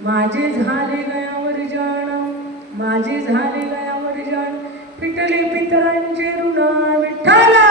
माझे झाले गयावर जाण, माझे झाले गयावर जाण, पिटले पितरांचे ऋण विठ्ठला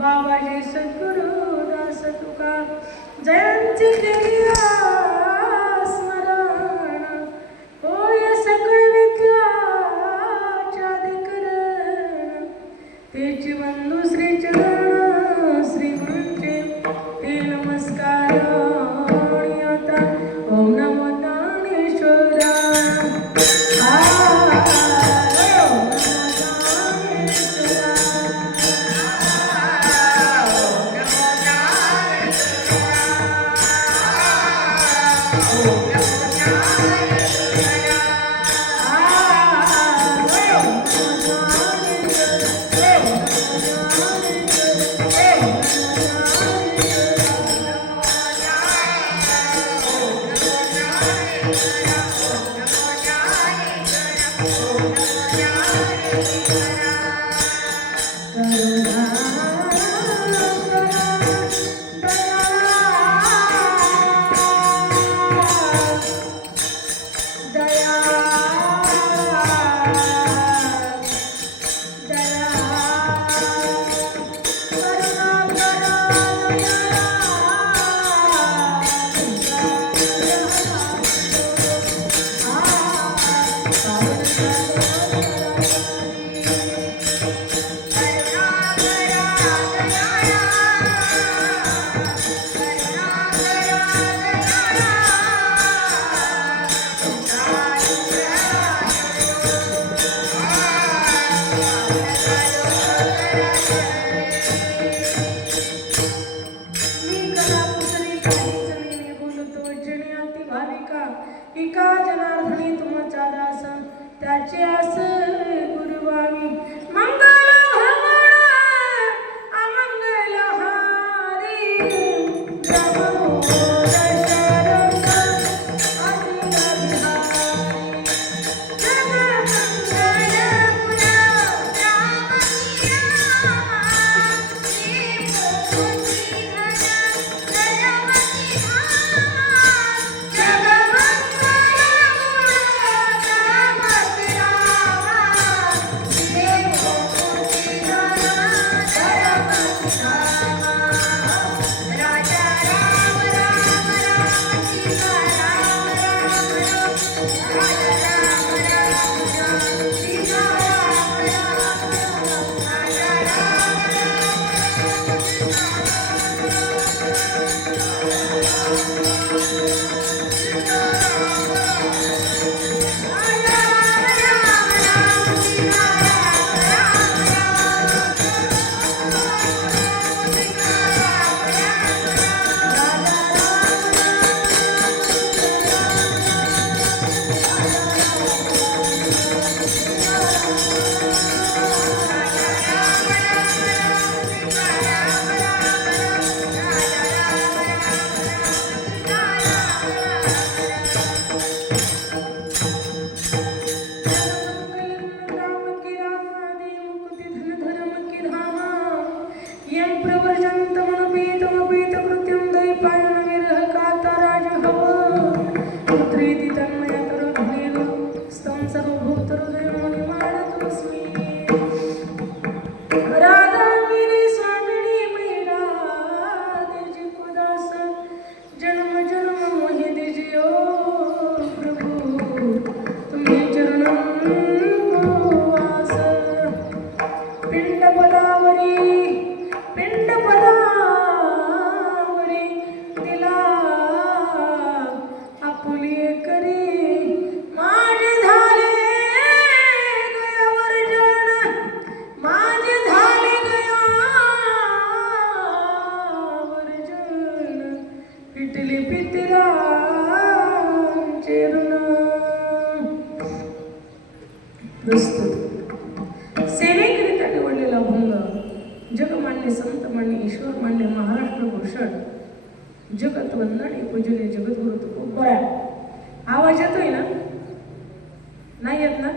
बाबाजी सद्गुरु दास तुका जयंती केली स्मरण होय सकळ विद्याच्या दिकरण तेची बंधू श्री चरण श्री म्हणजे तेल एका जनार्दनी तुमचा दास त्याचे आस गुरुवामी मंगल भगवान अमंगल हारी प्रभो दशरथ सेवेकरिता निवडलेला भंग जगमान्य संतमान्य ईश्वरमान्य महाराष्ट्र भूषण जगत वंदने पूजले जगद्गुरु तुकोबरा. आवाज येतोय ना? नाही येत ना?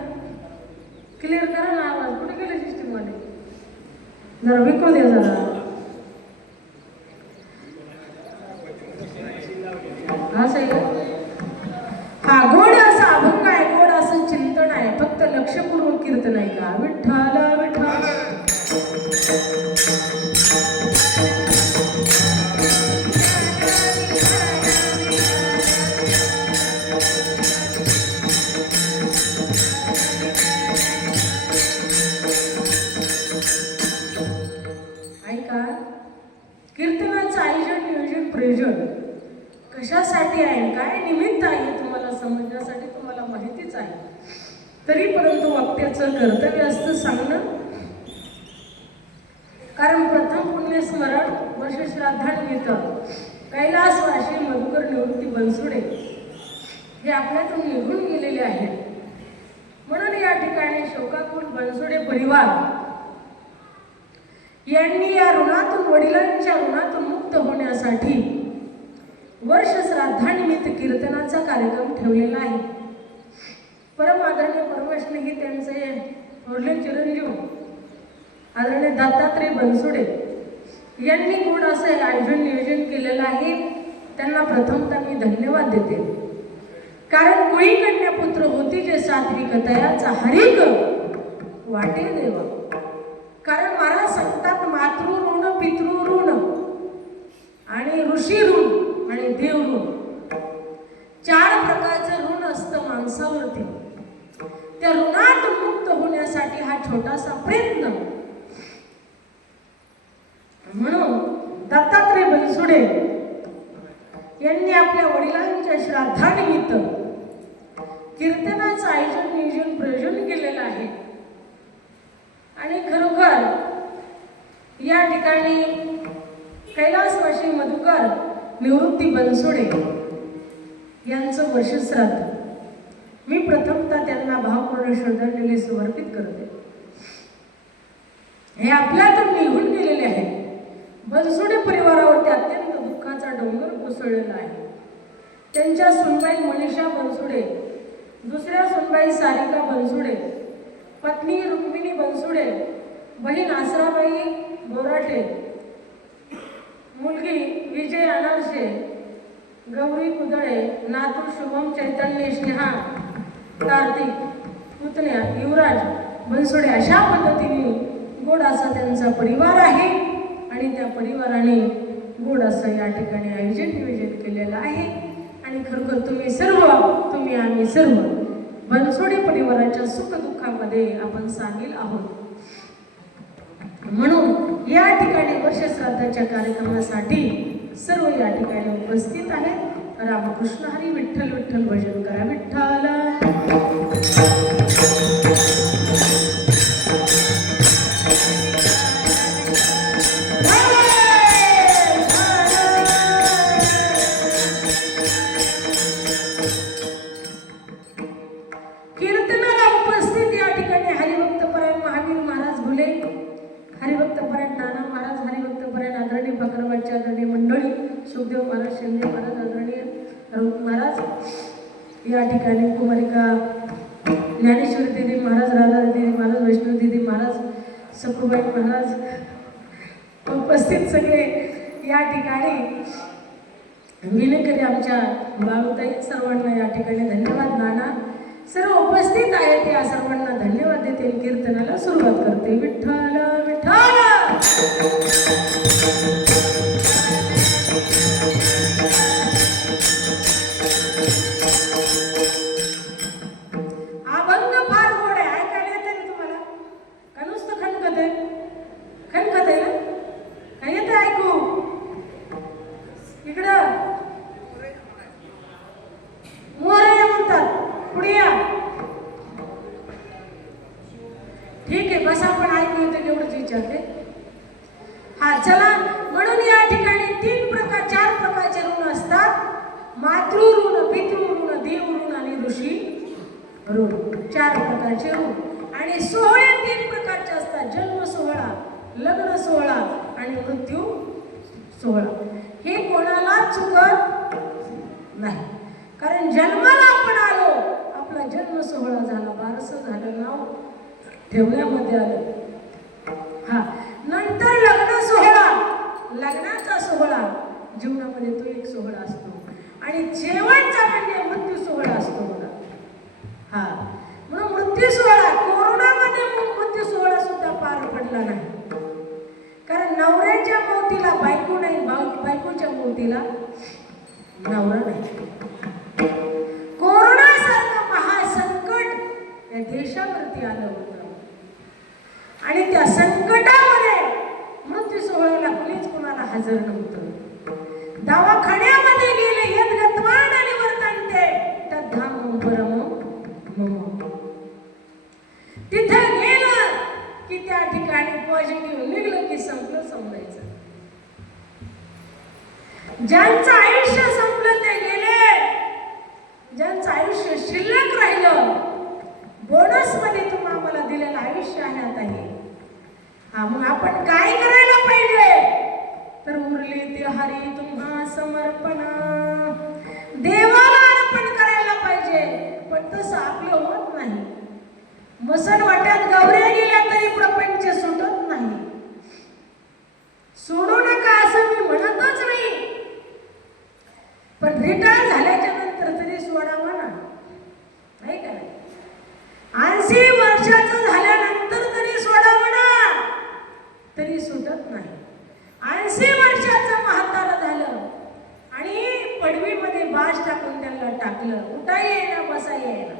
क्लिअर करा ना आवाज. कुठे गेले सिस्टीम मध्ये? जरा विकू द्या जरा. असं आहे का? हा गोड असा अभंग आहे, गोड असं चिंतन आहे, फक्त लक्षपूर्वक कीर्तन आहे का? विठ्ठला विठ्ठल ऐका, कीर्तनाचं आयोजन नियोजन प्रयोजन कशासाठी आहे, काय निमित्त आहे तुम्हाला समजण्यासाठी तुम्हाला माहितीच आहे. तरी परंतु वाक्याचं कर्तव्य असतं सांगणं. कारण प्रथम पुण्यस्मरण वर्षश्राद्धानिमित्त कैलासवासी मधुकर निवृत्ती बनसोडे हे आपल्यातून निघून गेलेले आहेत. म्हणून या ठिकाणी शोकाकुल बनसोडे परिवार यांनी या ऋणातून, वडिलांच्या ऋणातून मुक्त होण्यासाठी वर्ष श्राद्धानिमित्त कीर्तनाचा कार्यक्रम ठेवलेला आहे. परम आदरणीय परमस्नेही त्यांचे थोरले चिरंजीव आदरणीय दत्तात्रय बनसोडे यांनी गोड असं आयोजन नियोजन केलेलं आहे. त्यांना प्रथमतः मी धन्यवाद देते. कारण कुळी कन्यापुत्र होती जे सात्विक तयाचा हरिक वाटे देवा. कारण महाराज सांगतात मातृ ऋण, पितृ ऋण आणि ऋषी ऋण आणि देव ऋण, 4 प्रकारचं ऋण असतं माणसावरती. त्या ऋणात मुक्त होण्यासाठी हा छोटासा प्रयत्न. म्हणून दत्तात्रय बनसोडे यांनी आपल्या वडिलांच्या श्राद्धानिमित्त कीर्तनाचं आयोजन नियोजन प्रयोजन केलेलं आहे. आणि खरोखर या ठिकाणी कैलासवासी मधुकर निवृत्ती बनसोडे यांचं वर्षश्राद्ध मी प्रथमतः त्यांना भावपूर्ण श्रद्धांजली समर्पित करते. हे आपल्यातून निघून गेलेले आहे. बनसोडे परिवारावरती अत्यंत दुःखाचा डोंगर कोसळलेला आहे. त्यांच्या सुनबाई मनीषा बनसोडे, दुसऱ्या सुनबाई सारिका बनसोडे, पत्नी रुक्मिणी बनसोडे, बहीण आसराबाई बोराटे, मुलगी विजय अनारसे, गौरी कुदळे, नातू शुभम चैतन्य स्नेहा कार्तिक, पुतण्या युवराज बनसोडे, अशा पद्धतीने गोड असा त्यांचा परिवार आहे. आणि त्या परिवाराने गोड असं या ठिकाणी नियोजन केलेलं आहे. आणि खरोखर तुम्ही आम्ही सर्व बनसोडे परिवाराच्या सुखदुःखामध्ये आपण सामील आहोत. म्हणून या ठिकाणी वर्षश्राद्धाच्या कार्यक्रमासाठी सर्व या ठिकाणी उपस्थित आहेत. रामकृष्ण हरी. विठ्ठल विठ्ठल भजन करा. विठ्ठल कीर्तनाला उपस्थित या ठिकाणी हरिभक्तपरायण महावीर महाराज भुले, हरिभक्तपरायण नाना महाराज, हरिभक्तपरायण आदरणीय फकरबादचे आदरणीय मंडळी, सुखदेव महाराज, शिंदे महाराज, आदरणीय रघु महाराज, या ठिकाणी कुमारिका ज्ञानेश्वरी दिदी महाराज, राधा दिदी महाराज, वैष्णव दिदी महाराज, सखुबाई महाराज उपस्थित सगळे या ठिकाणी विनकरी आमच्या बाळूताई, सर्वांना या ठिकाणी धन्यवाद. नाना सर्व उपस्थित आहेत, या सर्वांना धन्यवाद देते. कीर्तनाला सुरुवात करते. विठ्ठल विठ्ठल. अभंग फार गोड आहे. ऐकायला येते ना तुम्हाला? का नुसतं खणखत आहे? खणखत आहे ना? काय येतं ऐकू? इकडं मोरया म्हणतात. पुढे या. ठीक आहे, बस आपण ऐकू येतं एवढंच विचारते. हा चला. म्हणून या ठिकाणी चार प्रकारचे ऋण असतात. मातृ ऋण, पितृ ऋण, देव ऋण आणि ऋषी ऋण. चार प्रकारचे ऋण. आणि सोहळे 3 प्रकारचे असतात. जन्म सोहळा, लग्न सोहळा आणि मृत्यू सोहळा. हे कोणाला चुकत नाही. कारण जन्माला आपण आलो, आपला जन्म सोहळा झाला, बारसं झालं, नाव ठेवण्यामध्ये आलं. हा, नंतर लग्न सोहळा, लग्नाचा सोहळा जीवनामध्ये तो एक सोहळा असतो. आणि शेवटचा म्हणजे मृत्यू सोहळा असतो बघा. हा, म्हणून मृत्यू सोहळा, कोरोनामध्ये मृत्यू सोहळा सुद्धा पार पडला नाही. कारण नवऱ्याच्या मौतीला बायको नाही, बायकोच्या मौतीला नवरा नाही. कोरोनासारखं महासंकट या देशावरती आलं होतं. आणि त्या संकटामध्ये मृत्यू सोहळ्याला कोणीच कोणाला हजर नव्हतं. दवाखान्यामध्ये गेले यद्गत्वान निवर्तन्ते तद्धामं परमं मम. तिथं गेलं की त्या ठिकाणी पॉझिटिव्ह निघलं की संपलं, समजायचं. ज्यांचं आयुष्य संपलं ते गेले, ज्यांचं आयुष्य शिल्लक राहिलं, बोनस मध्ये तुम्ही आम्हाला दिलेलं आयुष्य आहे आता हे. हा, मग आपण काय करायला पाहिजे? तर उरले ते हरी तुम्हा समर्पण, देवाला अर्पण करायला पाहिजे. पण तसं आपलं होत नाही. मसन वाट्यात गौऱ्या गेल्या तरी प्रपंच सुटत नाही. सोडू नका असं मी म्हणतच नाही, पण रिटायर झाल्याच्या नंतर तरी सोडावा ना, नाही का? 80 वर्षाचं झाल्यानंतर तरी सोडावं ना, तरी सुटत नाही. 80 वर्षाचं म्हातारं झालं आणि पडवीमध्ये बाज टाकून त्याला टाकलं, उठा येईना, बसा येईना,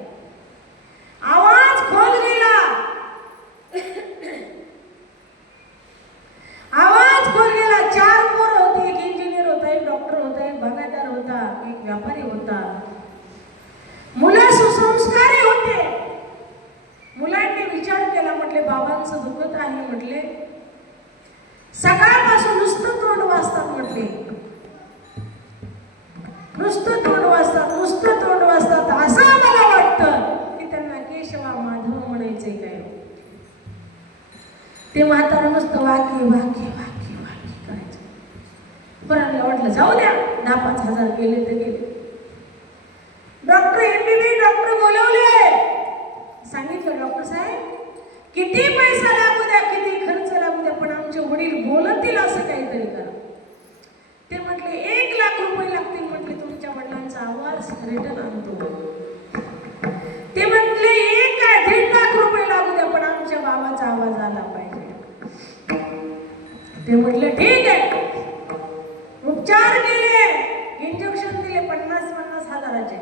आवाज खोल गेला, आवाज खोल गेला. 4 पोरं होते, एक इंजिनियर होता, एक डॉक्टर होता, एक बागायतदार होता, एक व्यापारी होता. मुलं सुसंस्कारी होते. मुलांनी विचार केला, म्हटले बाबांचं दुखत आहे, म्हटले म्हटलं जाऊ द्या, 10-5 हजार गेले तर गेले. डॉक्टर MBBS डॉक्टर बोलवले. सांगितलं डॉक्टर साहेब किती पैसा लागू द्या, किती खर्च लागू द्या, पण आमचे वडील बोलतील असं काहीतरी करा. ते म्हटले 1,00,000 रुपये लागतील. म्हटले तुमच्या वडिलांचा आवाज रिटर्न आणतो. ते म्हटले 1-1.5 लाख रुपये लागू द्या, पण आमच्या बाबाचा आवाज आला पाहिजे. ते म्हटले ठीक आहे. उपचार केले, इंजेक्शन दिले 50-50 हजाराचे.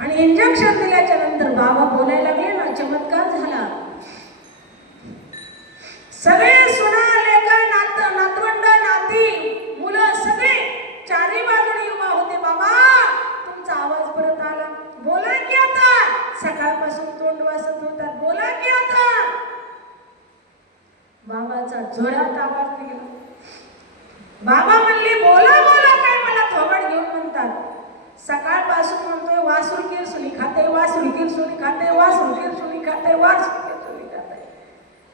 आणि इंजेक्शन दिल्याच्या नंतर बाबा बोलायला लागले ना, चमत्कार झाला. सगळे सुना लेका नातवंड नाती मुलं सगळे चारी बाजूने उभा होते. बाबा तुमचा आवाज परत आला, बोला की आता. सकाळपासून तोंड वासत होतात, बोला की आता. बाबाचा जोरात आवाज निघाला. बाबा म्हणले बोला बोला, काय मला थोबड घेऊन म्हणतात. सकाळपासून म्हणतोय वासुर किरसुनी खाते, वासुर किरसुनी खाते, वासुर किरसुनी खाते, वासुर किरसुनी खाते.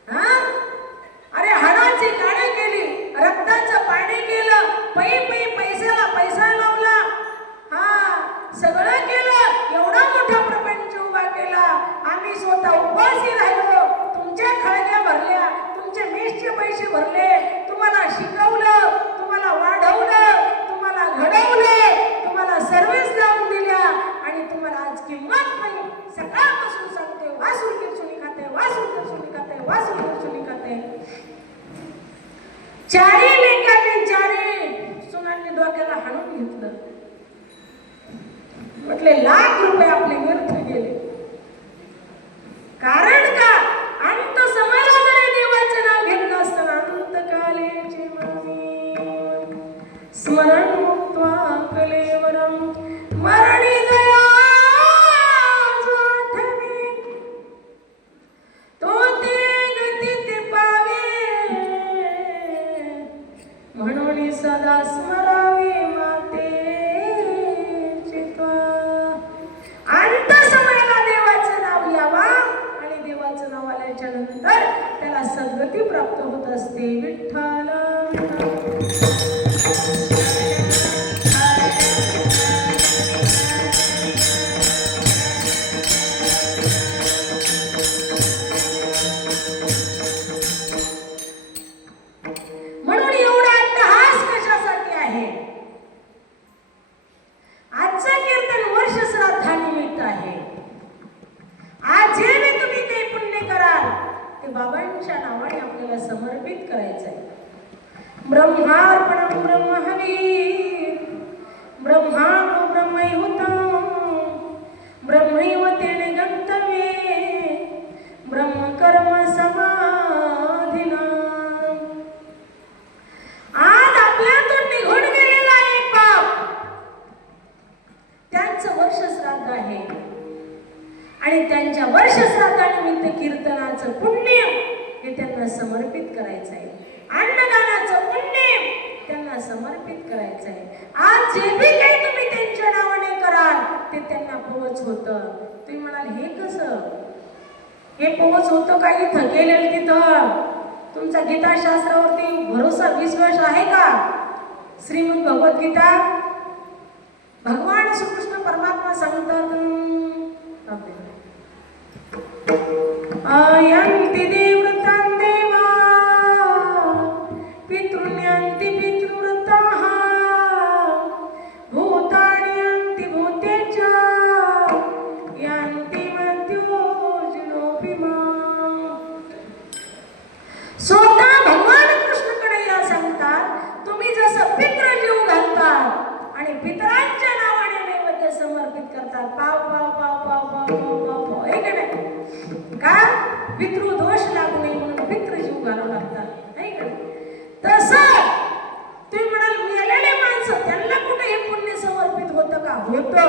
हा अरे हाडाची काढी केली, रक्ताचं पाणी केलं, पैशाला पैसा लावला. हा सगळं केलं, एवढा मोठा प्रपंच उभा केला. आम्ही स्वतः उपाशी राहिलो, तुमच्या खळग्या भरल्या, तुमचे मेसचे पैसे भरले, तुम्हाला शिकवलं, तुम्हाला वाढवलं, तुम्हाला घडवलं, तुम्हाला सर्व्हिस लावून दिल्या, आणि तुम्हाला आज किंमत नाही. सकाळपासून सांगते वासुर किरसुनी खाते, वासुर किरसुनी खाते, वासुर किरसुनी खाते. चारी लेकांनी चारी सुनांनी डोक्याला हाणून घेतलं. म्हटले 1,00,000 रुपये आपले व्यर्थ गेले. कारण का अंत समयला जरी देवाचं नाव घेतलं असताना अंतकालेचे स्मरण मुक्त्वा कलेवरम मरणी गया आठवी, तो ते गती ते पावे, म्हणून सदा स्मरावे माते चित्वा. अंत समयाला देवाचं नाव यावा, आणि देवाचं नाव आल्याच्या नंतर त्याला सद्गती प्राप्त होत असते. विठ्ठल म्हणून एवढा अट्टहास कशासाठी आहे? आजचं कीर्तन वर्ष श्राद्धानिमित्त आहे. आज जे मी तुम्ही ते पुण्य कराल ते बाबांच्या नावाने आपल्याला समर्पित करायचं आहे. ब्रह्मार्पणं ब्रह्महवी, ब्रह्माणो ब्रह्मैवतं, ब्रह्मैव तेन गन्तव्ये, ब्रह्मकर्म समाधिना. आज आपल्यातून निघून गेलेला एक पाप, त्यांचं वर्ष श्राद्ध आहे, आणि त्यांच्या वर्ष श्राद्धानिमित्त कीर्तनाचं पुण्य हे त्यांना समर्पित करायचं आहे. अन्नदानाचं पुण्य त्यांना समर्पित करायचं आहे. आज जे बी काही तुम्ही त्यांच्या नावाने कराल ते त्यांना पोहोच होतं. तुम्ही म्हणाल हे कसं? हे पोहोच होतं का इथं केलेलं तिथं? तुमचा गीताशास्त्रावरती भरोसा विश्वास आहे का? श्रीमद भगवद्गीता भगवान श्रीकृष्ण परमात्मा सांगतात, आयन्ति देवव्रतां देवा पितृण्यन्ति पितृव्रताः भूतानि यन्ति भूतेच यन्ति मर्त्योऽर्जुनोऽपि माम्. स्वतः भगवान कृष्णकडे या सांगतात, तुम्ही जसं पितृ जीव घालतात आणि पितरांच्या नावाने नैवेद्य समर्पित करतात, पाव पाव पाव पाव पाव पाव पाव पाव, हे नाही का? पितृ दोष लागू नये म्हणून पितृ जीव घालावं लागतात, नाही का? तसं तुम्ही म्हणाल मेलेले माणसं त्यांना कुठे हे पुण्य समर्पित होतं का? होतं.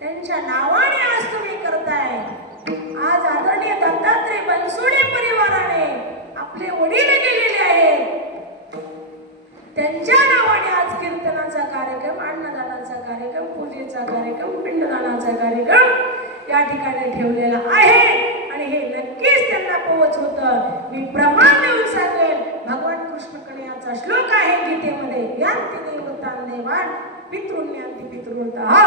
त्यांच्या नावाने आज तुम्ही करताय. आज आदरणीय दत्तात्रय बनसोडे परिवाराने आपले वडील गेलेले आहेत, त्यांच्या नावाने आज कीर्तनाचा कार्यक्रम, अन्नदानाचा कार्यक्रम, पूजेचा कार्यक्रम, पिंडदानाचा कार्यक्रम या ठिकाणी ठेवलेला आहे, आणि हे नक्कीच त्यांना पोहोच होतं. मी प्रमाण देऊन सांगेल, भगवान कृष्णकडे याचा श्लोक आहे गीतेमध्ये, यांती देवतांनी वाण पितृण्यांती पितृता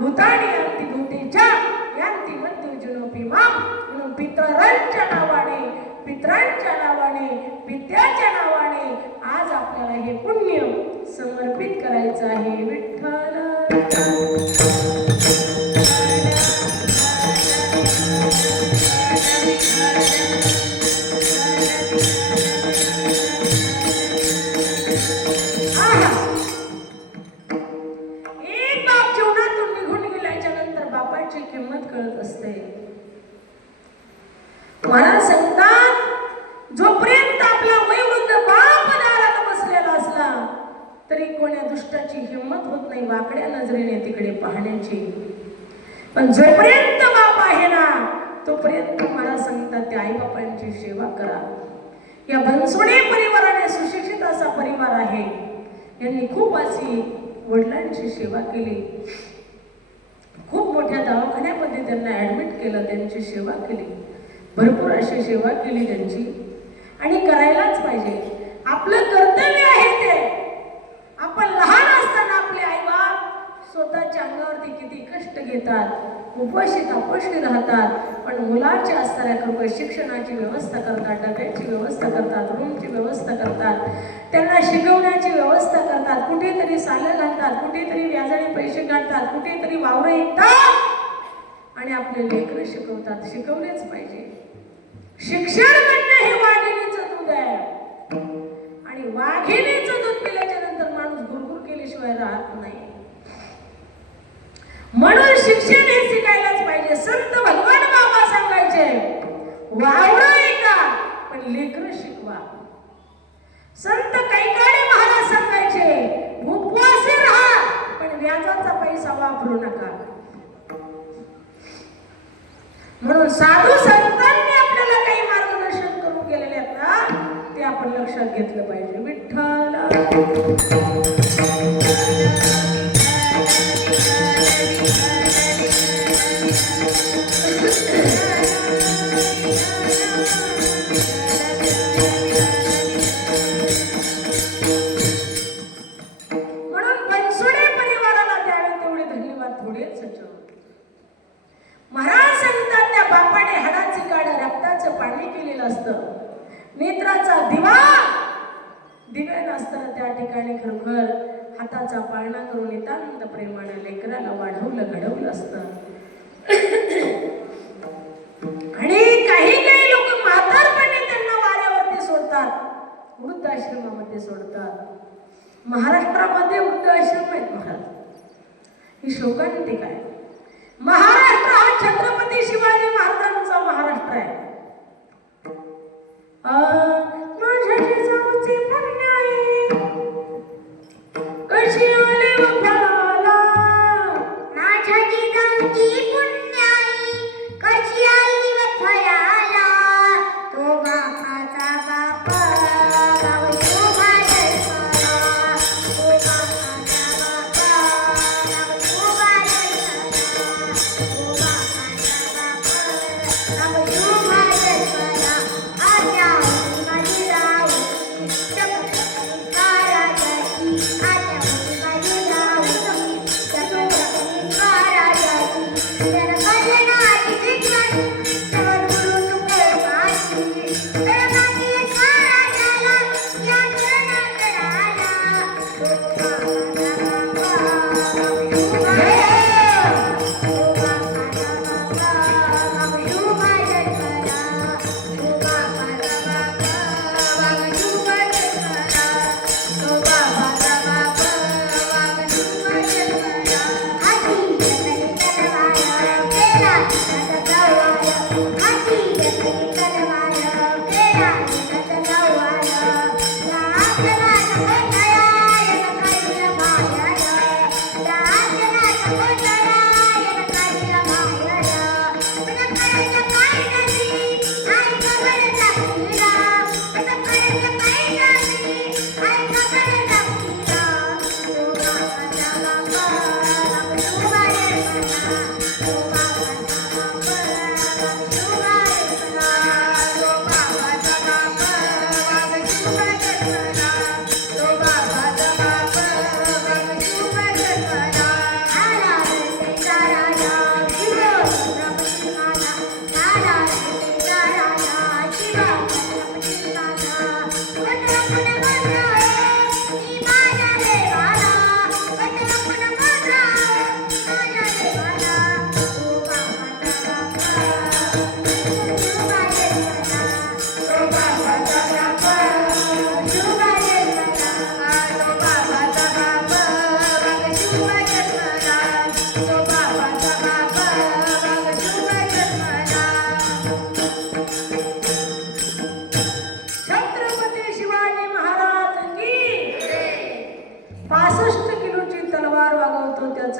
भूतानी यांती भूतेच्या यांती मध्यजुनोपी माम. म्हणून पितरांच्या नावाने, पितरांच्या नावाने, पित्याच्या नावाने आज आपल्याला हे पुण्य समर्पित करायचं आहे. विठ्ठल एक बाप जीवनातून निघून गेल्याच्या नंतर बापाची किंमत कळत असते. मला सांगतात, जोपर्यंत आपला वयोवृद्ध बाप दारात बसलेला असला तरी कोण्या दुष्टाची हिंमत होत नाही वाकड्या नजरेने तिकडे पाहण्याची. पण जोपर्यंत बाप आहे ना तोपर्यंत मला सांगतात त्या आई बापांची सेवा करा. या बनसोडे परिवाराने सुशिक्षित असा परिवार आहे. यांनी खूप अशी वडिलांची सेवा केली. खूप मोठ्या दवाखान्यामध्ये त्यांना ऍडमिट केलं, त्यांची सेवा केली. भरपूर अशी सेवा केली त्यांची. आणि करायलाच पाहिजे. आपलं कर्तव्य आहे ते. आपण लहान असताना आपले आई बाप स्वतःच्या अंगावरती किती कष्ट घेतात, उपवाशी तापशी राहतात. पण मुलाचे असताना शिक्षणाची व्यवस्था करतात, डब्याची व्यवस्था करतात, रूमची व्यवस्था करतात, त्यांना शिकवण्याची व्यवस्था करतात, कुठेतरी सालं घालतात, कुठेतरी व्याजाने पैसे काढतात, कुठेतरी वावरं ऐकतात आणि आपले लेकरं शिकवतात. शिकवलेच पाहिजे. शिक्षण म्हणजे हे वाघिणीचं दूध आहे. आणि वाघिणीचं दूध पिल्याच्या नंतर माणूस गुरगुर केल्याशिवाय राहत नाही. म्हणून शिक्षण हे शिकायलाच पाहिजे. संत भगवान बाबा सांगायचे, वावरं ऐका पण लेकरं शिकवा. संत कैकाडे महाराज सांगायचे, उपवासी राहा पण व्याजाचा पैसा वापरू नका. म्हणून साधू संतांनी आपल्याला काही मार्गदर्शन करून गेलेले आहेत ना, ते आपण लक्षात घेतलं पाहिजे. विठ्ठल म्हणून बनसोडे परिवाराला द्यावे तेवढे धन्यवाद थोडेच. महाराज सांगतात त्या बापाने हाडाची काढ रक्ताचं पाणी केलेलं असतं. नेत्राचा दिवा दिव्या नसताना त्या ठिकाणी खरोखर हाताचा पाळणा करून नितांत प्रेमाने लेकराला वाढवलं घडवलं असतं. आणि काही लोक म्हातारपणी त्यांना वाऱ्यावरती सोडतात, वृद्धाश्रमामध्ये सोडतात. महाराष्ट्रामध्ये वृद्धाश्रम आहेत महाराज. ही शोकांतिक आहे. महाराष्ट्र हा छत्रपती शिवाजी महाराजांचा महाराष्ट्र आहे. माझ्या जिजाऊचे पुण्याई कशी आले वफाला, माझ्या जिजाऊची पुण्याई कशी आली वफाला. तो बापाचा बाप गाव शोभा जयकारा, तो बापाचा बाप गाव शोभा जयकारा, तो बापाचा बाप गाव शोभा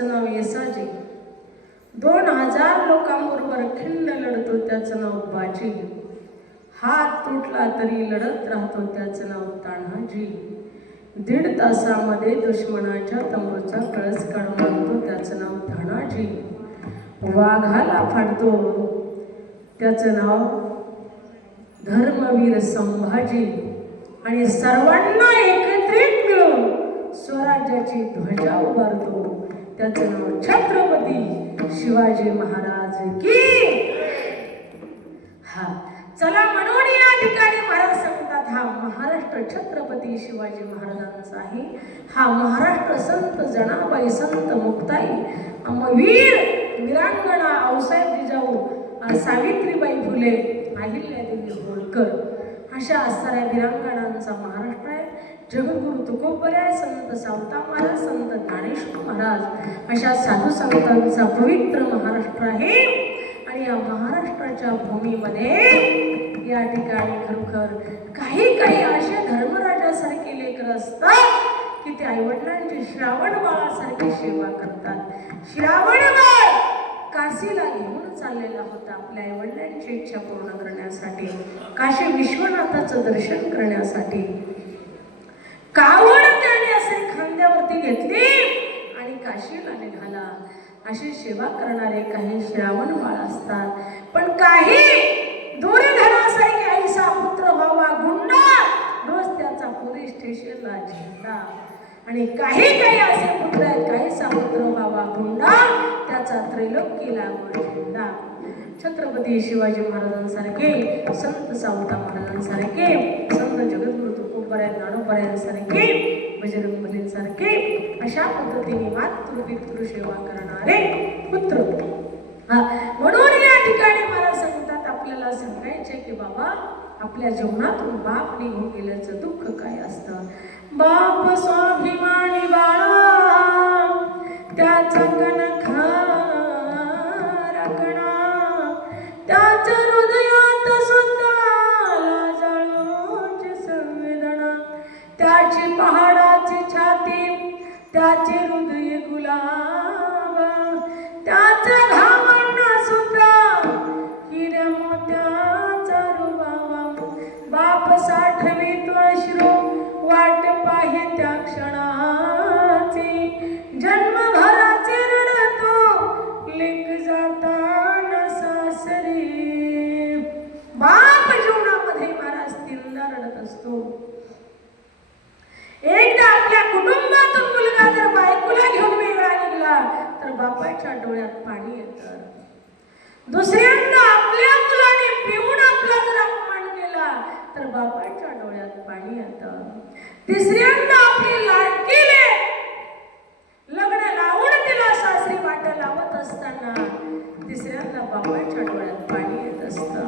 त्याचं नाव येसाजी. 2000 लोकांबरोबर खिंड लढतो त्याचं नाव बाजी. हात तुटला तरी लढत राहतो त्याचं नाव तान्हाजी. 1.5 तासामध्ये दुश्मनाच्या तंबूचा कळस काढून आणतो त्याचं नाव धनाजी. वाघाला फाडतो त्याचं नाव धर्मवीर संभाजी. आणि सर्वांना एकत्रित मिळून स्वराज्याची ध्वजा उभारतो त्याचं नाव छत्रपती शिवाजी महाराज की. हा चला, म्हणून या ठिकाणी महाराज सांगतात हा महाराष्ट्र छत्रपती शिवाजी महाराजांचा आहे. हा महाराष्ट्र संत जनाबाई, संत मुक्ताई, वीर वीरांगणा आऊसाहेब जिजाऊ, सावित्रीबाई फुले, अहिल्यादेवी होळकर अशा असणाऱ्या वीरांगणांचा महाराष्ट्र आहे. जगद्गुरु तुकोबराय, संत सावता महाराज, संत ज्ञानेश्वर महाराज अशा साधू संतांचा पवित्र महाराष्ट्र आहे. आणि या महाराष्ट्राच्या भूमीमध्ये या ठिकाणी खरोखर काही काही असे धर्मराजासारखे लेकर असतात की ते आईवडिलांची श्रावण बाळासारखी सेवा करतात. श्रावण बाळ काशीला घेऊन चाललेला होता आपल्या आईवडिलांची इच्छा पूर्ण करण्यासाठी, काशी विश्वनाथाचं दर्शन करण्यासाठी. कावड त्याने असे खांद्यावरती घेतली आणि काशीला निघाला. अशी सेवा करणारे काही श्रावण बाळ असतात. पण काही दूरधरासारखे आईचा पुत्र व्हावा गुंडा, रोज त्याचा पोलीस स्टेशनला झेंडा. आणि काही काही असे पुत्र आहेत, काहीचा पुत्र व्हावा गुंडा, त्याचा त्रैलोक्यला झेंडा. छत्रपती शिवाजी महाराजांसारखे, संत सावता महाराजांसारखे, संत जगद्गुरु तुकोबराय ज्ञानोबरायांसारखे, बजरंग बलींसारखे अशा पद्धतीने मातृपितृ सेवा करणारे पुत्र. म्हणून या ठिकाणी मला सांगतात आपल्याला सांगायचे की बाबा आपल्या जीवनातून बाप निघून गेल्याचं दुःख काय असतं. बाप स्वाभिमानी बाळा त्याचा कणखा राखणा, त्याच्या हृदयात स्वतःला जाळूची संवेदना, त्याची पहाडाची छाती, त्याचे हृदय गुलाब, त्याचा घामांना सुद्धा हिऱ्या मोत्याचा रुबावा. बाप साठवीत अश्रू वाट पाहे त्या क्षणाची, जन्मभराचे रडतो लेक जाताना सासरी. बाप जीवनामध्ये महाराज तीनदा रडत असतो. एकदा आपल्या कुटुंबातून मुलगा जर बायकोला घेऊन वेगळा निघाला तर बापाच्या डोळ्यात पाणी येतं. दुसऱ्यांदा आपल्या मुलाने पिऊन आपला जर अपमान केला तर बापाच्या डोळ्यात पाणी येतं. तिसऱ्यांदा आपली लाडकीले लग्न लावून तिला सासरी वाट लावत असताना तिसऱ्यांदा बापाच्या डोळ्यात पाणी येत असतं.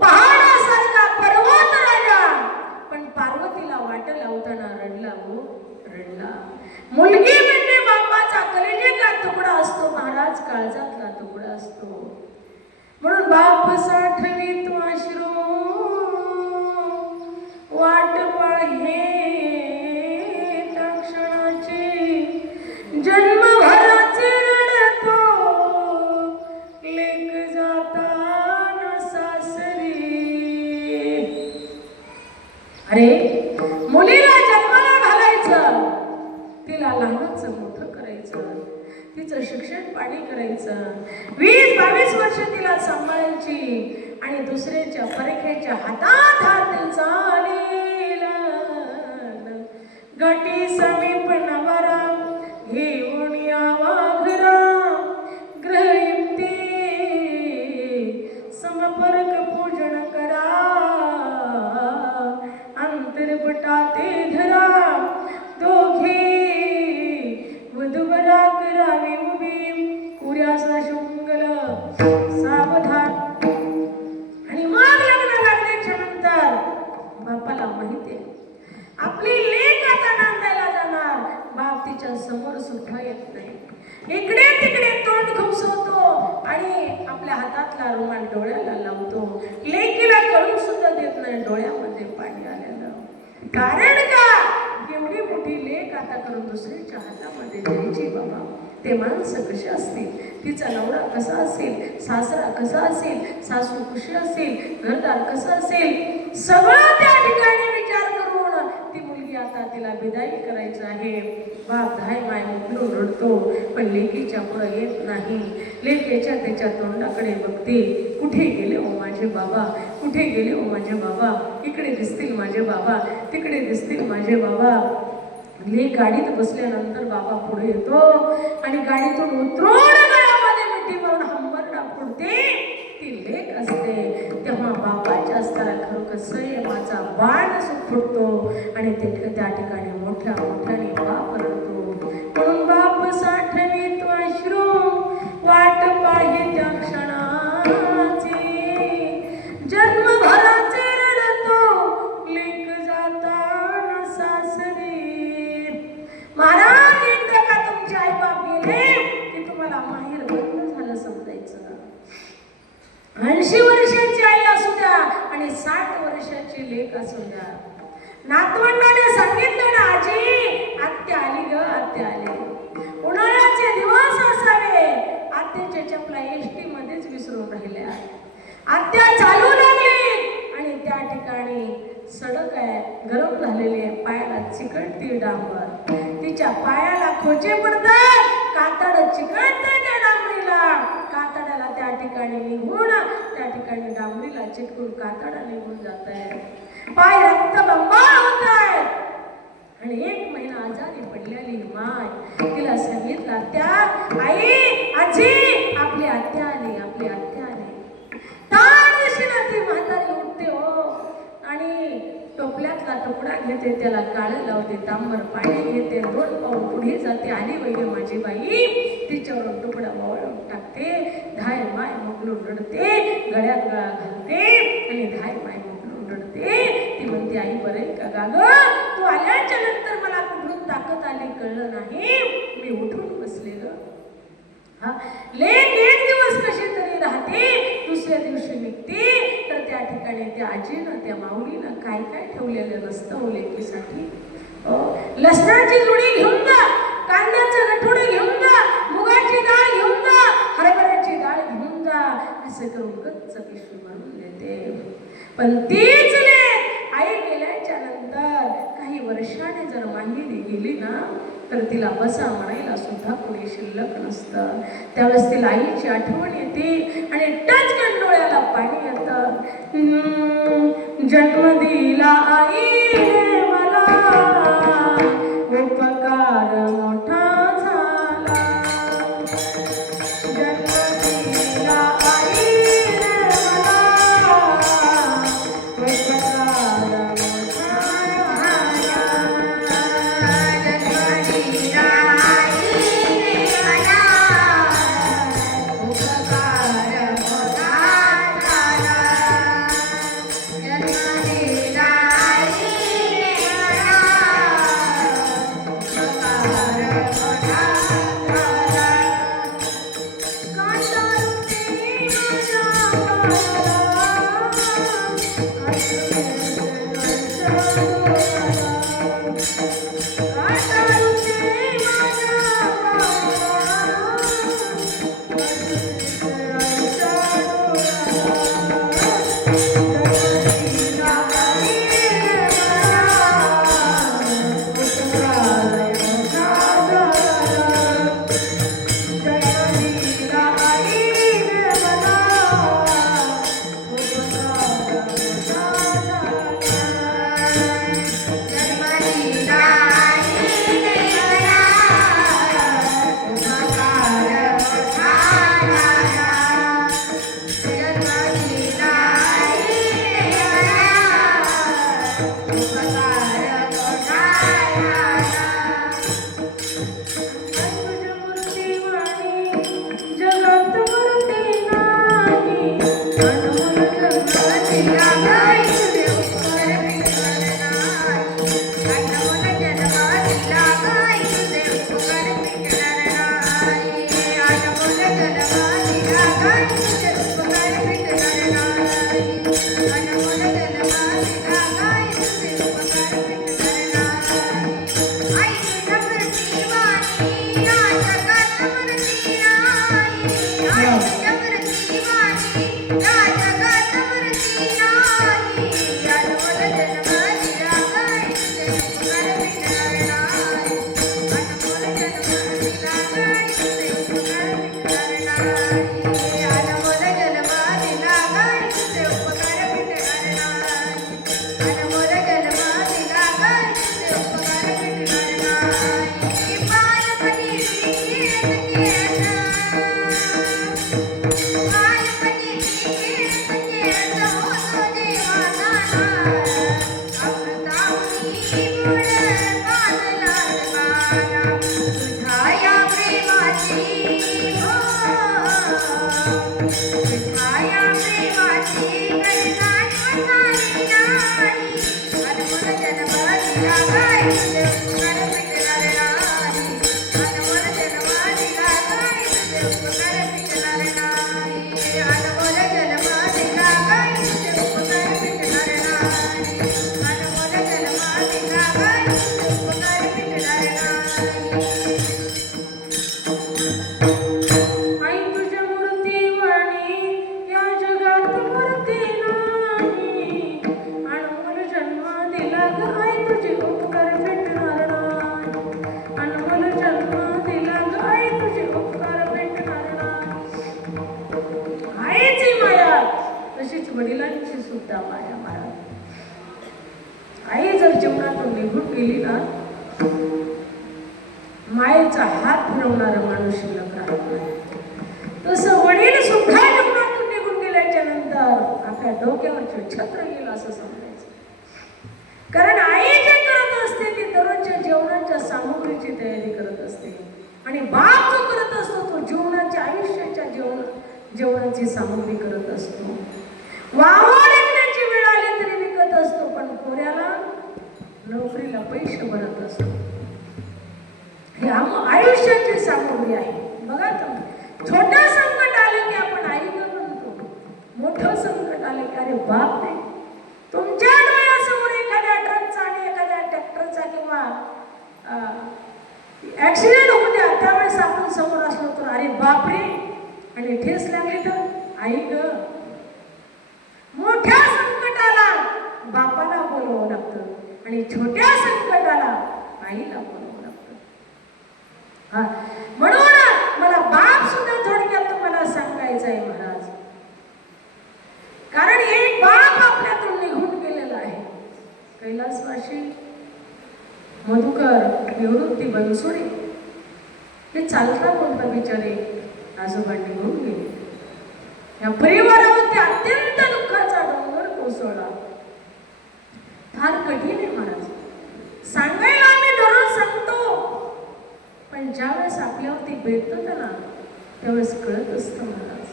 पहाडासारखा पर्वत राजा पण पार्वतीला वाट लावताना रडला हो रडला. मुलगी म्हणजे बापाचा कलेजा तुकडा असतो, महाराज काळजातला तुकडा असतो. म्हणून बाप साठवीत अश्रू वाट पाहे त्या क्षणाची, जन्मभराचे रडतो लेक जाताना सासरी. अरे मुलीला जन्माला घालायचं, तिला लहानाचं मोठं करायचं, तिचं शिक्षण पाणी करायचं, 20-22 वर्ष तिला सांभाळायची आणि दुसऱ्याच्या परख्याच्या हातात हात चालेला. घटी समीप नवरा घेऊन यावा घरा, ग्रहिती समपर्क पूजन करा, अंतरपटाते धरा, दोघे वधूवरा करावी उभी, कुऱ्याचा शुंगल सावधान. आणि मग लग्न लागल्याच्या नंतर बापाला माहिती आहे आपली लेक आता नांदायला जाणार. बाप तिच्या समोर सुद्धा येत नाही, इकडे तिकडे तोंड खुपसवतो आणि आपल्या हातातला रुमाल डोळ्याला लावतो. लेकीला कळून सुद्धा देत नाही डोळ्यामध्ये पाणी आलेलं. कारण का एवढी मोठी लेक आता करून दुसऱ्याच्या हातामध्ये द्यायची बाबा. ते माणसं कशी असतील, तिचा नवरा कसा असेल, सासरा कसा असेल, सासू कशी असेल, घरदार कसं असेल, सगळं त्या ठिकाणी विचार करून ती मुलगी आता तिला विदाई करायचं आहे. बाप धाय माय उठून रडतो, पण लेकीच्या पुढं येत नाही. लेकीच्या त्याच्या तोंडाकडे बघते. कुठे गेले ओ माझे बाबा, कुठे गेले ओ माझे बाबा, इकडे दिसतील माझे बाबा, तिकडे दिसतील माझे बाबा. लेक गाडीत बसल्यानंतर बाबा पुढे येतो आणि गाडीतून उतरून गळ्यामध्ये मिठी मारून हंबरडा फोडते. ती लेक असते. तेव्हा बापाच्या असताना खरोखर संयमाचा बाण फुटतो आणि ते त्या ठिकाणी मोठ्या मोठ्याने बाप रडतो. म्हणून बाप साठवीत अश्रू, वाट पाहि त्या क्षणाची, जन्मभराचे रडतो लेक जाताना सासरी. महाराज, एकदा का तुमचे आई बाप गेले की तुम्हाला माहेर बंद झालं समजायचं. 80 वर्षाची आई असू द्या आणि 60 वर्षाची लेक असू द्या, नातवंडाने सांगितलं ना, आजी आत्या आली ग, आत्या आली. उन्हाळ्याचे दिवस असावे, आत्याच्या चपला एसटी मध्येच विसरून राहिल्या. आत्या चालू लागली आणि त्या ठिकाणी सडक आहे, गरम झालेली आहे, पायाला चिकटती डांबर. तिच्या पायाला खोचे पडतात, कातड चिकटते त्या डांबरीला. कातडाला त्या ठिकाणी निघून त्या ठिकाणी डांबरीला चिटकून कातडा निघून जात आहे. पाय रक्तबंबाळ होत आहे आणि 1 महिना आजारी पडलेली माय तिला सांगितलं, त्या आई, आजी आपली आत्या आली, आपली आत्या आली. ताडशीला ती म्हातारी उठते हो आणि टोपल्यातला तुकडा घेते, त्याला काळे लावते, तांबर पाणी घेते, 2 पाऊल पुढे जाते. आली वैगे माझी बाई, तिच्यावरून तुकडा वळून टाकते. धाय माय मोकलून रडते, गळ्यात गळा घालते आणि धाय माय मोकलून रडते. ती म्हणते, आई बरं का गागं, तू आल्याच्या नंतर मला कुठून ताकद आली कळलं नाही, मी उठून बसले ग. लेक 1 दिवस कशी तरी राहते, दुसऱ्या दिवशी निघते. तर त्या ठिकाणी त्या आजीनं, त्या माऊलीनं काय काय ठेवलेलं नसतं लेकीसाठी. लसणाची जुडी घेऊन जा, कांद्याचं गठुडे घेऊन जा, मुगाची डाळ घेऊन जा, हरभऱ्याची डाळ घेऊन जा, असं करून गच्च पिशवी भरून देते. पण तीच लेक आई गेल्याच्या नंतर काही वर्षाने जर माहिती गेली ना, तर तिला बसा म्हणायला सुद्धा कोणी शिल्लक नसतं. त्यावेळेस तिला आईची आठवण येते आणि टचकन डोळ्याला पाणी येतं. जन्म दिला आईने मला, उपकार मोठा झाला. जन्म दिला आईने मला, उपकार मोठा झाला. जन्म दिला आई आई तुझ्या मूर्तीवाणी या जगात मूर्ती नाही. अनमोल जन्म दिला ग आई तुझे उपकार भेटणार नाही. अनमोल जन्म दिला ग आई तुझे उपकार भेटणार नाही. आईची माया तशीच वडिलांची सुद्धा माया महाराज. आई जर जीवनातून निघून गेली ना, मायेचा हात फिरवणारा माणूस शिल्लक राहत नाही. तसं वडील सुद्धा जीवनातून निघून गेल्याच्या नंतर आपल्या डोक्यावरचे छत्र गेलं असं समजायचं. कारण आई जे करत असते ती दररोजच्या जेवणाच्या सामुग्रीची तयारी करत असते, आणि बाप जो करत असतो तो जीवनाच्या आयुष्याच्या जेवणाची सामुग्री करत असतो. वावर विकण्याची वेळ आली तरी विकत असतो, पण पोऱ्याला नोकरीला पैसे भरत असतो. हे आयुष्याची सामग्री आहे. बघा तुम्ही, छोटं संकट आलं की आपण आई ग म्हणतो, मोठं संकट आलं की अरे बाप रे. तुमच्या डोळ्यासमोर एखाद्या ट्रकचा आणि एखाद्या ट्रॅक्टरचा किंवा ऍक्सिडेंट होऊ द्या, त्यावेळेस आपण समोर असलो तर अरे बाप रे, आणि ठेस लागली तर आई ग. मोठ्या संकटाला बापाला बोलवावं लागतं आणि छोट्या संकटाला आईला बोलवावं लागतं. म्हणून मला बाप सुद्धा थोडक्यात तुम्हाला सांगायचं आहे महाराज. कारण एक बाप आपल्यातून निघून गेलेला आहे. कैलासवासी मधुकर निवृत्ती बनसोडे हे चालता कोणता बिचारे आजोबा निघून गेले. या परिवारावरती अत्यंत दुःखाचा डोंगर कोसळला. फार कठीण आहे महाराज, सांगायला आम्ही दररोज सांगतो, पण ज्यावेळेस आपल्यावरती बेतत ना त्यावेळेस कळत असतं महाराज,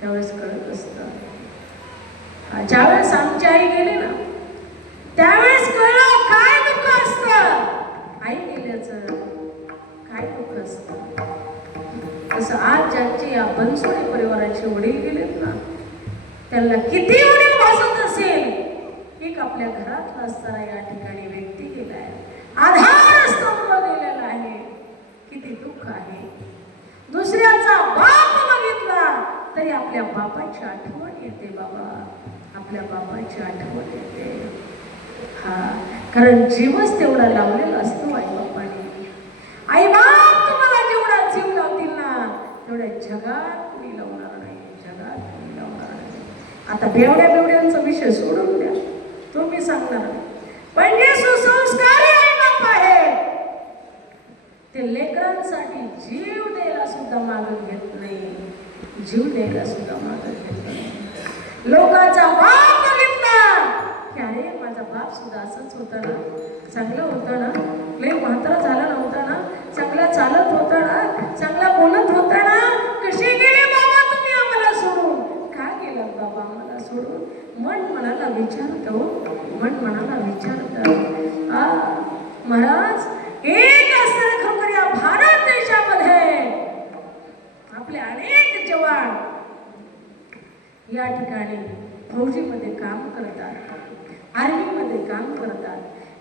त्यावेळेस कळत असतं. ज्यावेळेस आमची आई गेली ना त्यावेळेस कळलं काय दुःख असतं. आई गेल्याचं काय दुःख असतं. तसं आज ज्यांची या बनसोडे परिवाराचे वडील गेलेत ना, त्यांना किती उणीव भासत असेल. एक आपल्या घरातला असताना या ठिकाणी व्यक्ती गेलाय, आधार स्तंभ गेलेला आहे, किती दुःख आहे. दुसऱ्याचा बाप बघितला तरी आपल्या बापाची आठवण येते बाबा, आपल्या बापाची आठवण येते. कारण जीवच तेवढा लावलेला असतो आई बापाने. आई बाप तुम्हाला जेवढा जीव लावतील ना तेवढ्या जगात कोणी लावणार नाही, जगात कोणी लावणार नाही. आता बेवड्यांचा विषय सोडून द्या, तो मी सांगणार नाही. पण जे सुसंस्कारी आई बाप आहे ते लेकरांसाठी जीव द्यायला सुद्धा मागत घेत नाही, जीव द्यायला सुद्धा मागत घेत नाही. लोकांचा बाप बघितला की अरे माझा बाप सुद्धा असंच होता ना, चांगला होता ना, लय म्हातारा झाला नव्हता ना, चांगला चालत होता ना, चांगला बोलत होता ना, कसे गेले बाबा तुम्ही आम्हाला सोडून, का गेलात बाबा आम्हाला सोडून. मन मनाला विचारतो, मन मनाला विचारतं. महाराज एक असताना खबर या भारत देशामध्ये आपले अनेक जवान या ठिकाणी फौजीमध्ये काम करतात, आर्मीमध्ये काम करतात,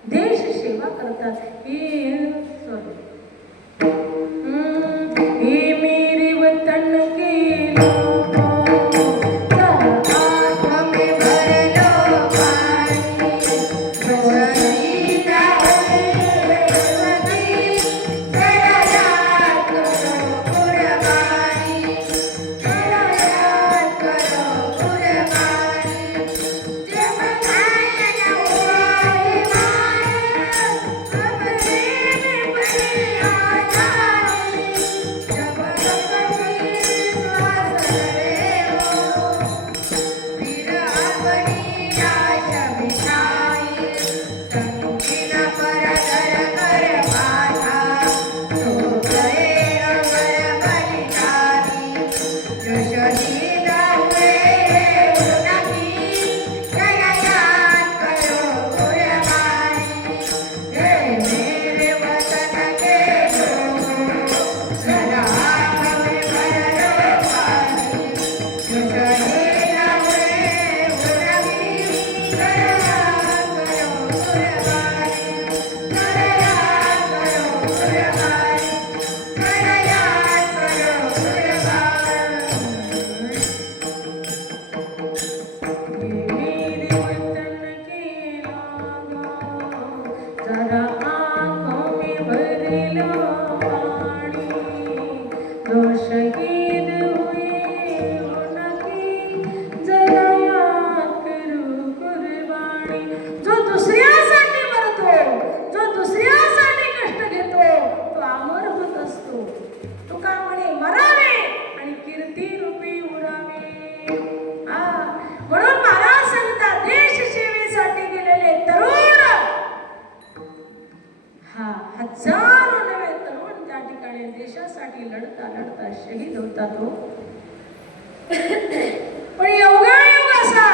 देश सेवा करतात. हे मेरे वतन के लोगों जरा आँखों में भर लो पानी, जो शहीद हुए उनकी जरा याद करो कुर्बानी. जो दुसऱ्यासाठी मरतो, जो दुसऱ्यासाठी कष्ट घेतो, तो अमर होत असतो. तुका म्हणे मरावे आणि कीर्ती रूपी उडावे. म्हणून महाराज सांगतात देश सेवेसाठी गेलेले तरुण, हजारो नवे तरुण त्या ठिकाणी देशासाठी लढता लढता शहीद होतात. पण योगायोग असा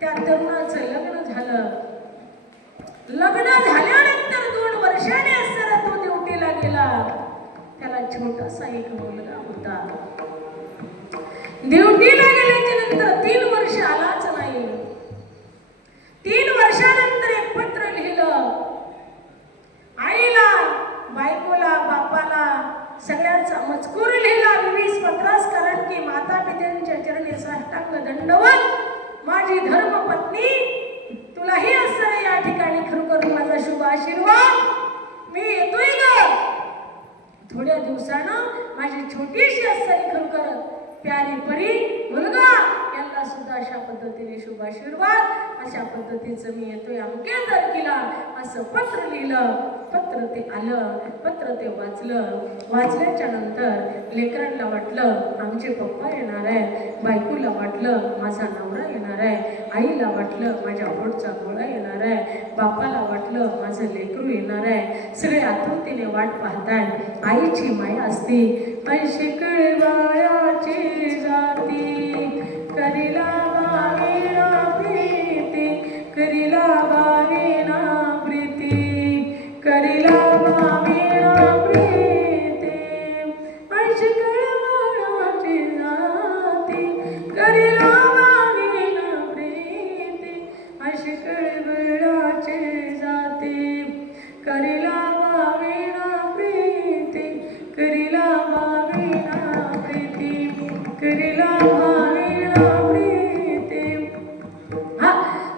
त्या तरुणाचं लग्न झालं. लग्न झाल्यानंतर 2 वर्षांनी असताना तो ड्युटीला गेला. त्याला छोटासा एक मुलगा होता. ड्युटीला गेल्याच्या नंतर 3 वर्ष आलाच नाही. 3 वर्षानंतर एक पत्र लिहिलं आईला, बायकोला, बापाला, सगळ्यांचा मजकूर लिहिला 20 पत्रास. कारण की माता पित्यांच्या चरणी साष्टांग दंडवत, माझी धर्मपत्नी तुलाही असं या ठिकाणी खरोखर माझा शुभ आशीर्वाद, मी येतोय ग. थोड्या दिवसानं माझी छोटीशी असणारी खरोखर प्यारी परी मुलगा यांना सुद्धा अशा पद्धतीने शुभ आशीर्वाद, अशा पद्धतीचं मी येतोय अमक्या तारखेला असं पत्र लिहिलं. पत्र ते आलं, पत्र ते वाचलं. वाचल्याच्या नंतर लेकरांना वाटलं आमचे पप्पा येणार आहे, बायकोला वाटलं माझा नवरा येणार आहे, आईला वाटलं माझ्या पोटचा गोळा येणार आहे, बापाला वाटलं माझं लेकरू येणार आहे. सगळे आतुरतेने वाट पाहताय. आईची माया असते पैसे कळवायाची जाती, करीला बावीना प्रीती, करीला बावीना प्रीती, करीला बावीना प्रीती. पैसे कळवायाची जाती, करीला बावीना प्रीती, पैसे कळवायाची जाती, करीला बावीना प्रीती, करीला बावीना प्रीती, करीला बावीना प्रीती.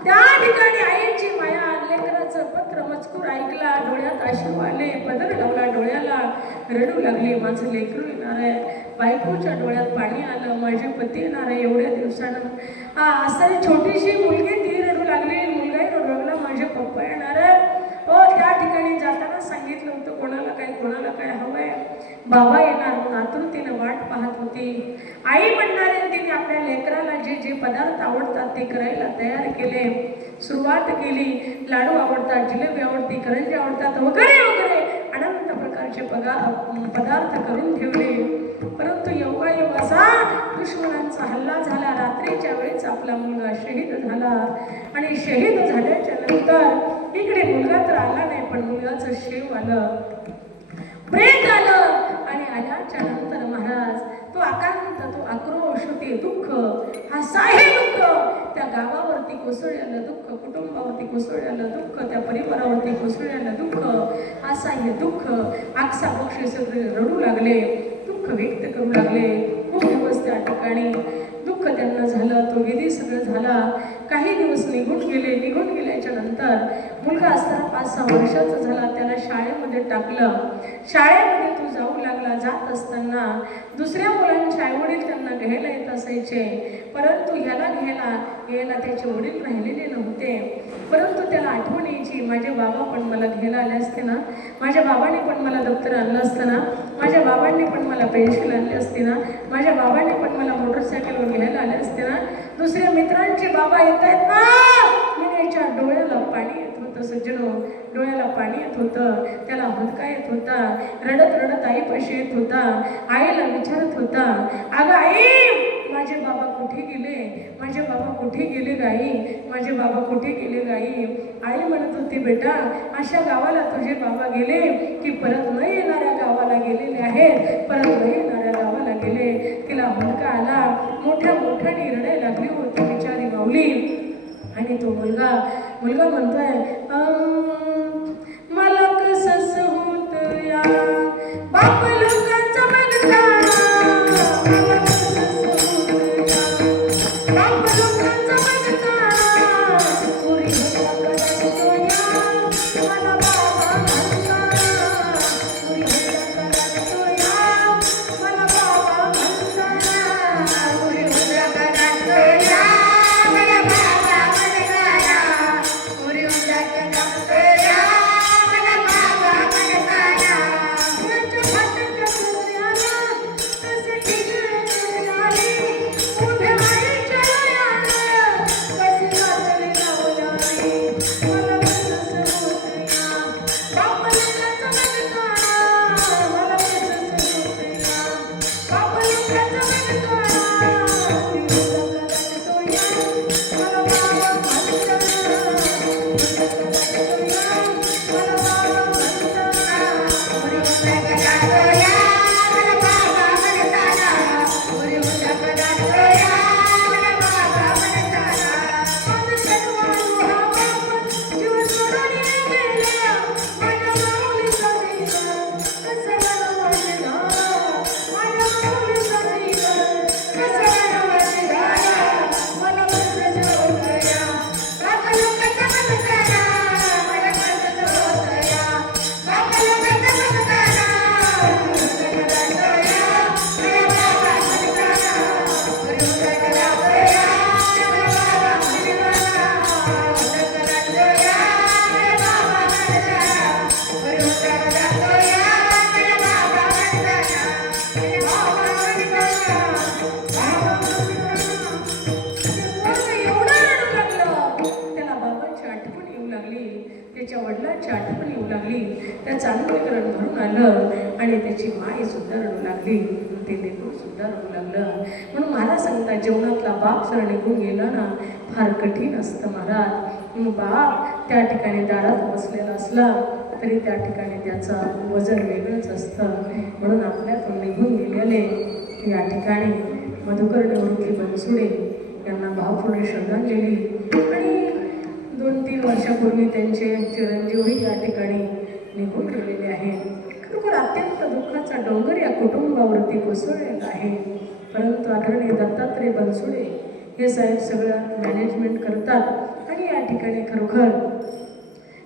त्या ठिकाणी आईची माया, लेकराचं पत्र मजकूर ऐकला, डोळ्यात अश्रू आले, पदर लावला डोळ्याला, रडू लागली माझं लेकरू येणार आहे. बायकोच्या डोळ्यात पाणी आलं, माझे पती येणार आहे एवढ्या दिवसानं. असं छोटीशी मुलगी ती रडू लागली, मुलगाही रडू लागला माझे पप्पा येणार आहे. हो, त्या ठिकाणी जाताना सांगितलं होतं कोणाला काय हवंय, बाबा येणार म्हणून आतुरतेने वाट पाहत होती. आई म्हणणारे तिने आपल्या लेकराला जे जे पदार्थ आवडतात ते करायला तयार केले, सुरुवात केली. लाडू आवडतात, जिलेबी आवडती, करंजी आवडतात, वगैरे वगैरे अनंत प्रकारचे पदार्थ करून ठेवले. परंतु योगायोग असा दुश्मनांचा हल्ला झाला. रात्रीच्या वेळेस आपला मुलगा शहीद झाला. आणि शहीद झाल्याच्या नंतर इकडे मुलगा तर आला नाही, पण मुलगाचं शेव आलं, प्रेत आलं. आणि आल्याच्या नंतर महाराज तो आकांत, तो आक्रोश, ते दुःख, हा साहे दुःख त्या गावावरती कोसळलेलं दुःख, कुटुंबावरती कोसळलेलं दुःख, त्या परिवारावरती कोसळलेलं दुःख, असाह्य दुःख आकसा बक्षी सगळे रडू लागले, दुःख व्यक्त करू लागले. खूप दिवस त्या ठिकाणी दुःख त्यांना झालं. तो विधी सगळं झाला. काही दिवस निघून गेल्याच्या नंतर मुलगा असताना 5-6 वर्षाचा झाला. त्याला शाळेमध्ये टाकलं. शाळेमध्ये तो जाऊ लागला. जात असताना दुसऱ्या मुलांचे आईवडील त्यांना घ्यायला येत असायचे, परंतु ह्याला घ्यायला यायला त्याचे वडील राहिलेले नव्हते. परंतु त्याला आठवण यायची, माझे बाबा पण मला घ्यायला आले असते ना, माझ्या बाबांनी पण मला दप्तर आणलं असतं ना, माझ्या बाबांनी पण मला पेन्सिल आणली असते ना, माझ्या बाबांनी पण मला मोटरसायकलवर घ्यायला आले असते ना. दुसऱ्या मित्रांचे बाबा येत आहेत ना, मी त्याच्या डोळ्याला पाणी येत होतं. सज्जनो, डोळ्याला पाणी येत होतं. त्याला हुंदका येत होता. रडत रडत आईपाशी येत होता. आईला विचारत होता, अगं आई, माझे बाबा कुठे गेले, माझे बाबा कुठे गेले गाई, माझे बाबा कुठे गेले गाई. आई म्हणत होती, बेटा, अशा गावाला तुझे बाबा गेले की परत न येणाऱ्या गावाला गेलेले आहेत, परत न येणाऱ्या गावाला गेले. तिला हुंदका आला. मोठ्याने रडायला लागली होती बिचारी माऊली. आणि तो मुलगा म्हणतोय, मला कसंच होत या बाप लोकांचा बघता, मला कसंच होत या बाप लोकांचा बघता, पुरी होता करतो या जगतोया मला बाबा म्हणताना फुलांच्या फाट्यांच्या सूर्याला कसे ठिगळे लागले, उभ्या आईच्या डोळ्याला कसे लाजले लावल्याने. मला कसंच होतंया, बापालेकाचं मनकाळा, मला कसंच होतंया, बापालेकाचं मनकाळा. मला बाबा म्हणताना, मला बाबा म्हणताना. जगतोया मला बाबा म्हणताना जगतोया मला बाबा म्हणताना माझं जन्माला हा बाप जीव सोडून गेला, माझ्या माऊलीचा देवा कसं वनवासी झाला, माझ्या माऊलीचा देवा कसं वनवासी झाला. मला कसंच होतंया, बाबा लोकांचं म्हणताना मला कसंच होतंया, बाबा लोकांचं म्हणताना जगतोया मला बाबा म्हणताना जगतोया मला बाबा म्हणताना जगतोया मला बाबा म्हणताना जगतोया मला बाबा म्हणताना बाबा पोरगं एवढं रडू लागलं, त्याला बाबांची आठवण येऊ लागली, त्याच्या वडिलांची आठवण येऊ लागली, त्याचं अंतःकरण भरून आलं आणि त्याची माई सुद्धा रडू लागली, ते लेकरू सुद्धा रडू लागलं. म्हणून महाराज सांगतात, जेवणातला बाप जर निघून गेला ना फार कठीण असतं महाराज. म्हणून बाप त्या ठिकाणी दारात बसलेला असला तरी त्या ठिकाणी त्याचं वजन वेगळंच असतं. म्हणून आपल्यातून निघून गेलेले या ठिकाणी मधुकर निवृत्ती बनसुडे यांना भावपूर्ण श्रद्धांजली. आणि 2-3 वर्षापूर्वी त्यांचे चिरंजीवही या ठिकाणी निघून गेलेले आहेत. खरोखर अत्यंत दुःखाचा डोंगर या कुटुंबावरती कोसळलेला आहे. परंतु आदरणीय दत्तात्रय बनसुडे हे साहेब सगळं मॅनेजमेंट करतात आणि या ठिकाणी खरोखर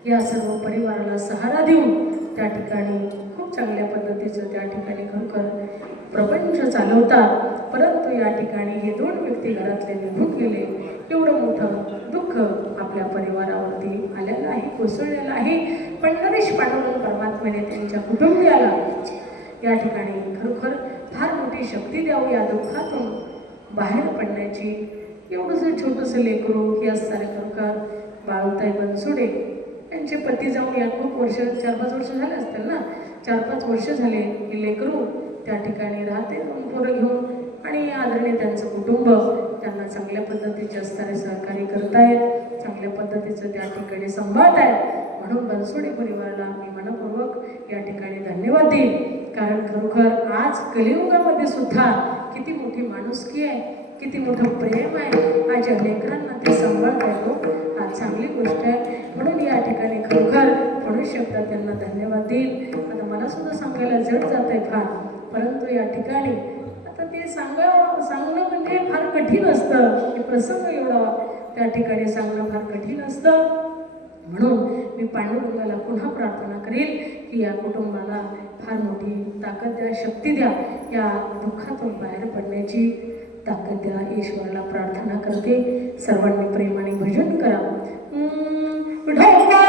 या सर्व परिवाराला सहारा देऊन त्या ठिकाणी खूप चांगल्या पद्धतीचं त्या ठिकाणी खरोखर प्रपंच चालवतात. परंतु या ठिकाणी हे 2 व्यक्ती घरातले निघून गेले, एवढं मोठं दुःख आपल्या परिवारावरती आलेलं आहे, कोसळलेलं आहे. पंढरीश पांडुरंग परमात्म्याने त्यांच्या कुटुंबियाला या ठिकाणी खरोखर फार मोठी शक्ती द्यावी या दुःखातून बाहेर पडण्याची. एवढंसं छोटंसं लेकरू हे असणारे खरोखर बाळूताई बनसुडे यांचे पती जाऊन या खूप वर्ष 4-5 वर्ष झाले असतील ना, 4-5 वर्ष झाले की लेकरू त्या ठिकाणी राहते, पोरं घेऊन. आणि आदरणीय त्यांचं कुटुंब त्यांना चांगल्या पद्धतीचे असणारे सहकार्य करतायत, चांगल्या पद्धतीचं त्या ठिकाणी सांभाळत आहेत. म्हणून बनसोडे परिवाराला मी मनपूर्वक या ठिकाणी धन्यवाद देईन. कारण खरोखर आज कलियुगामध्ये सुद्धा किती मोठी माणुसकी आहे, किती मोठं प्रेम आहे, आज या लेकरांना ते सांभाळता येतो, हा चांगली गोष्ट आहे. म्हणून या ठिकाणी खरोखर थोडे शब्दात त्यांना धन्यवाद देईल. आता मला सुद्धा सांगायला जड जात आहे फार, परंतु या ठिकाणी आता ते सांगणं म्हणजे फार कठीण असतं. हे प्रसंग एवढा त्या ठिकाणी सांगणं फार कठीण असतं. म्हणून मी पांडुरंगाला पुन्हा प्रार्थना करेल की या कुटुंबाला फार मोठी ताकद द्या, शक्ती द्या, या दुःखातून बाहेर पडण्याची ताकद द्या. ईश्वराला प्रार्थना करते. सर्वांनी प्रेमाने भजन करा. ढोका